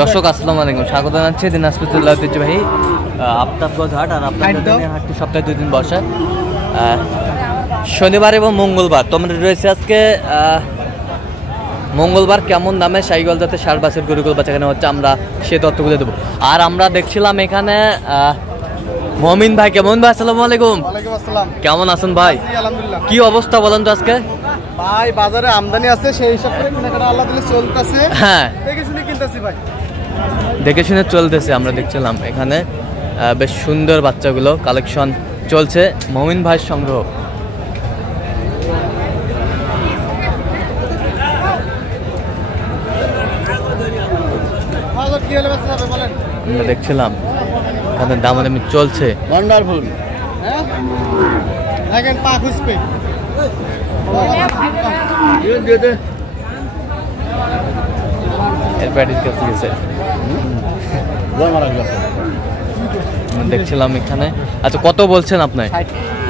দর্শক আসসালামু আলাইকুম, স্বাগত জানাচ্ছি দিনাজপুর জেলা ঐতিহ্যবাহী আফতাবগঞ্জ হাট। আর আপনাদের হাটটি সপ্তাহে 2 দিন বসে, শনিবার এবং মঙ্গলবার। তোমরা রয়েছে আজকে মঙ্গলবার কেমন দামে শাহিওয়াল জাতের 60 বছর গরুগুলো বাচ্চাখানে হচ্ছে, আমরা সে তথ্যগুলো দেবো। আর আমরা দেখছিলাম এখানে মমিন ভাই। কেমন ভাই? আসসালামু আলাইকুম। কেমন আছেন ভাই? কি অবস্থা বলেন তো আজকে? ভাই বাজারে আমদানি আছে, সেই হিসাব করে কেনাকাটা আল্লাহ দিলে চলতেছে। হ্যাঁ, দেখে শুনে কিনতেছি ভাই, দেখে শুনে চলতেছে। আমরা দেখছিলাম এখানে বেশ সুন্দর বাচ্চাগুলো কালেকশন চলছে, মমিন ভাইয়ের সংগ্রহ। আমরা দেখছিলাম এখানে দামাদামি চলছে। ওয়ান্ডারফুল। দেখেন পা খুঁজবে দেখছিলাম এখানে। আচ্ছা, কত বলছেন আপনি?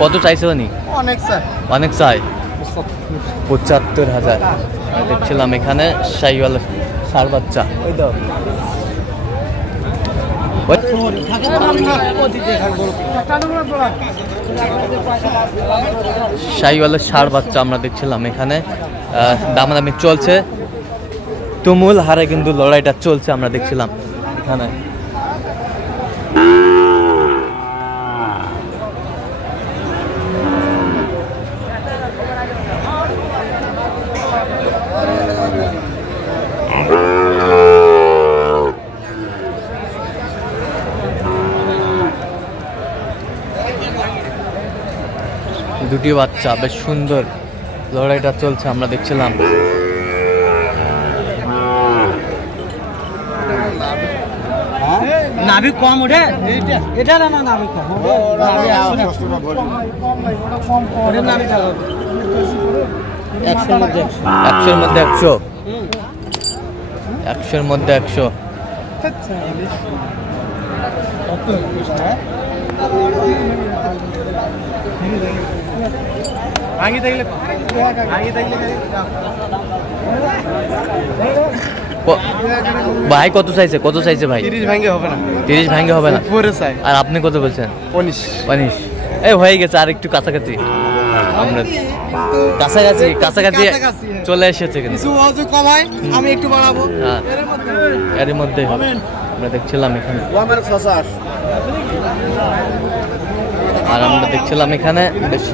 কত চাইছে? অনেক চাই, 75,000। দেখছিলাম এখানে শাহিওয়াল 60 বাচ্চা। শাহিওয়ালের 60 বাচ্চা আমরা দেখছিলাম এখানে। দামাদামি চলছে, তুমুল হারে কিন্তু লড়াইটা চলছে। আমরা দেখছিলাম এখানে দুটি বাচ্চা, বেশ সুন্দর লড়াইটা চলছে। আমরা দেখছিলাম নাভি কম ওঠে, এটা না নাভি কম, একশোর মধ্যে 100, 100-র মধ্যে 100। ভাই কত চাইছে? কত চাইছে ভাই? 30 ভাঙে হবে না। 30 ভাঙে হবে না। আর আপনি কত বলছেন? 19। এই হয়ে গেছে, আর একটু কাছাকাছি। আমরা কাছাকাছি চলে এসেছে, কিন্তু আমি একটু বাড়াবো। এর মধ্যে আমরা দেখছিলাম এখানে। আর আমরা দেখছিলাম এখানে বেশ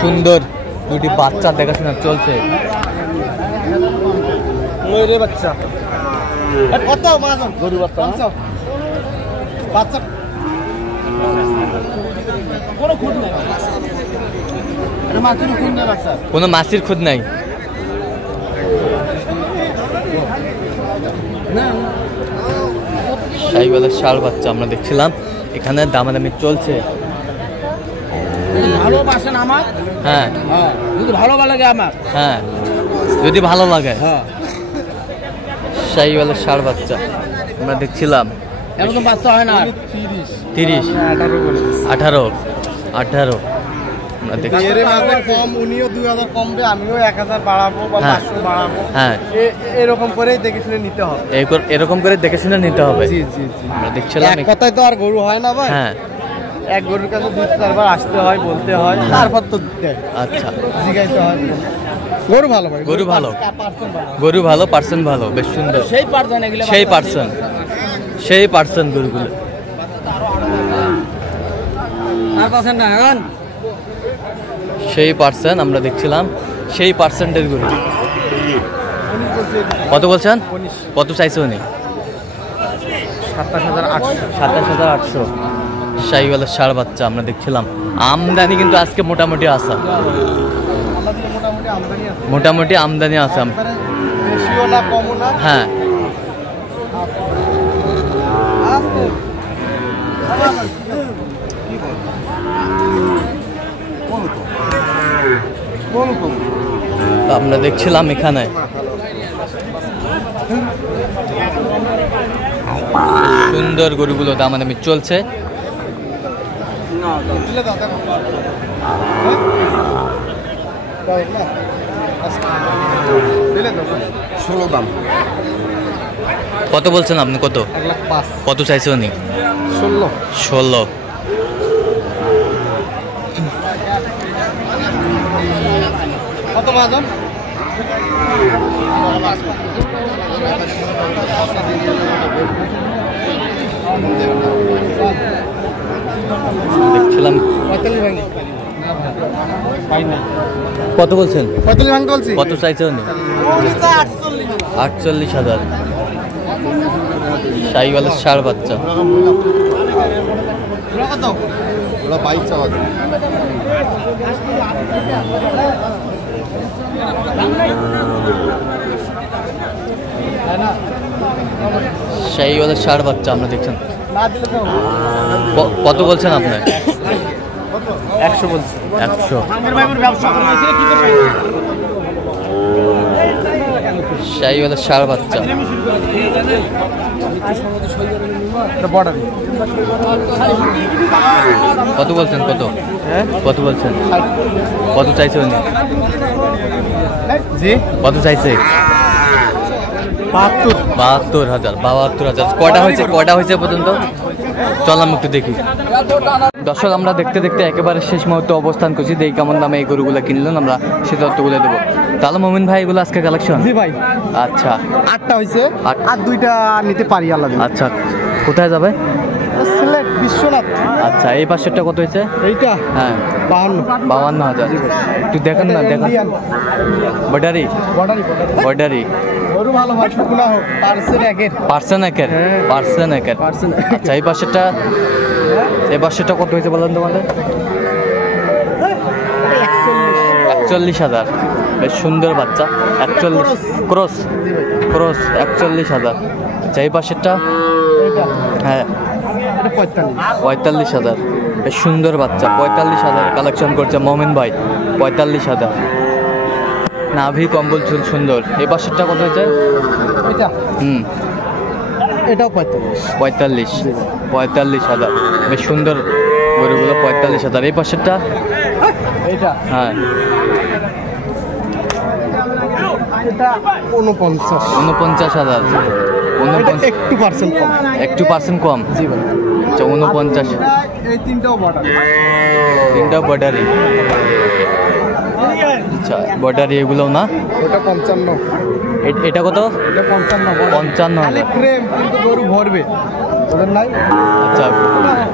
সুন্দর দুটি বাচ্চা দেখাশোনা চলছে। বাচ্চা কত গরু বাচ্চা, বাচ্চা কোনো মাছির খুদ নাই। শাহিওয়ালের 60 বাচ্চা আমরা দেখছিলাম এখানে, দামাদামি চলছে। ভালোবাসেন আমার? হ্যাঁ, যদি ভালো লাগে আমার, হ্যাঁ যদি ভালো লাগে। শাহিওয়ালের 60 বাচ্চা আমরা দেখছিলাম। এরকম বাচ্চা হয় না। 30, 18 আমরা দেখছি। কম, উনিও 2000 কমবে, আমিও 1000 বাড়াবো বা 500 বাড়াবো। হ্যাঁ, এরকম করেই দেখে শুনে নিতে হবে। এরকম করে দেখে শুনে নিতে হবে। জি। আমরা দেখছিলাম এক কথায় তো আর গরু হয় না ভাই। হ্যাঁ, এক গরুর কাছে 2-4 বার আসতে হয়, বলতে হয়, তারপর তো আচ্ছা জিগাইতে হয়। গরু ভালো ভাই, গরু ভালো, পার্সেন্ট ভালো, বেশ সুন্দর। সেই পার্সেন্ট গরুগুলো। সেই পার্সেন্ট আমরা দেখছিলাম, সেই পার্সেন্টের গরু। কত বলছেন? কত চাইছে উনি? 27,800। শাহিওয়ালের 60 বাচ্চা আমরা দেখছিলাম। আমদানি কিন্তু আজকে মোটামুটি আসা, মোটামুটি আমদানি আছে। হ্যাঁ, আমরা দেখছিলাম এখানে সুন্দর গরুগুলো দামাদামি চলছে। ষোলো দাম কত বলছেন আপনি? কত 1,05,000। কত চাইছে উনি? 16। 16। কত বাজার? দেখছিলাম। 45 ভাঙি। কত বলছেন? 45 ভাঙতে বলছি। কত চাইছে উনি? 48,000। শাহিওয়ালের ষাঁড় বাচ্চা। কত? ওরা 22,000। শাহিওয়ালের ষাঁড় বাচ্চা আমরা দেখছেন। না দিলে তো কত বলছেন আপনি? 100 বলছি। 100। শাহিওয়ালের ষাঁড় বাচ্চা। কত বলছেন? কত কত বলছেন? কত চাইছে উনি? জি কত চাইছে? 72,000। 72,000। কয়টা হয়েছে পর্যন্ত? চলাম একটু দেখি। দর্শক, আমরা দেখতে দেখতে একেবারে শেষ মুহূর্তে অবস্থান করছি। দেখি কেমন দামে এই গরুগুলো কিনলেন, আমরা সে তথ্যগুলো দেবো। তাহলে মমিন ভাই, এগুলো আজকে কালেকশন? জি ভাই। আচ্ছা, 8টা হয়েছে, আর 2টা নিতে পারি আল্লাহ দিলে। আচ্ছা, কোথায় যাবে? সিলেট বিশ্বনাথ। আচ্ছা, এই পাশেরটা কত হয়েছে? এইটা হ্যাঁ, 52,000। একটু দেখেন না, দেখেন। বর্ডারি বর্ডারি গরু ভালো ভাই, শুকনা হোক, পার্সেল একের। পার্সেন একের। পার্সেন একের। আচ্ছা, এই পাশেরটা কত হয়েছে বলেন তোমাদের? 41,000। বেশ সুন্দর বাচ্চা। 41 ক্রস। 41,000। আচ্ছা, এই পাশেরটা? হ্যাঁ, 45,000। বেশ সুন্দর বাচ্চা। 45,000 কালেকশন করছে মমিন ভাই। 45,000। নাভি কম্বল চুল সুন্দর। এই পাশেরটা কত হয়েছে? এটাও 45। 45,000। বেশ সুন্দর গরুগুলো। 45,000। এই পাশেরটা? এটা হ্যাঁ, এটা 49,000। 49,000। একটু পার্সেন্ট কম। একটু পার্সেন্ট কম। জি ভাই। আচ্ছা, 49। এই তিনটাও বর্ডার। তিনটাও বর্ডারি। আচ্ছা, বর্ডারি এগুলো না? ওটা 55। এটা কত? এটা 55। 55,000। ফ্রেম কিন্তু গরু ভরবে ওদের নাই। আচ্ছা,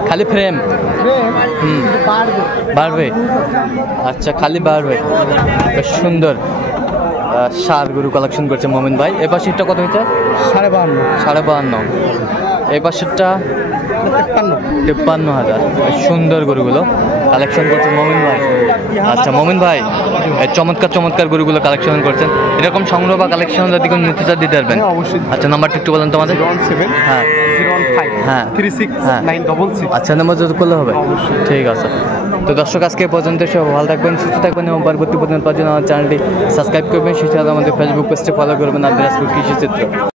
খালি ফ্রেম? ফ্রেম হুম, বাড়বে। বাড়বে। আচ্ছা, খালি বাড়বে। বেশ সুন্দর ষাঁড় গরু কালেকশন করছে মমিন ভাই। এ পাশেরটা কত হয়েছে? 52,500। 52,500। এই পাশেরটা? 53,000। বেশ সুন্দর গরুগুলো কালেকশন করছে মমিন ভাই। আচ্ছা মমিন ভাই, এই চমৎকার চমৎকার গরুগুলো কালেকশন করছেন। এরকম সংগ্রহ বা কালেকশন যদি কোনো নিতে চান দিতে পারবেন? অবশ্যই। আচ্ছা, নাম্বারটা একটু বলেন তোমাদের। 017 হ্যাঁ 015 হ্যাঁ 36 আচ্ছা, নাম্বার যদি করলে হবে? ঠিক আছে। তো দর্শক, আজকে এ পর্যন্ত। সব ভালো থাকবেন, সুস্থ থাকবেন এবং পরবর্তী পর্যন্ত পাওয়ার জন্য আমার চ্যানেলটি সাবস্ক্রাইব করবেন। সেই সাথে আমাদের ফেসবুক পেজটি ফলো করবেন, আর দিনাজপুর কৃষি চিত্র।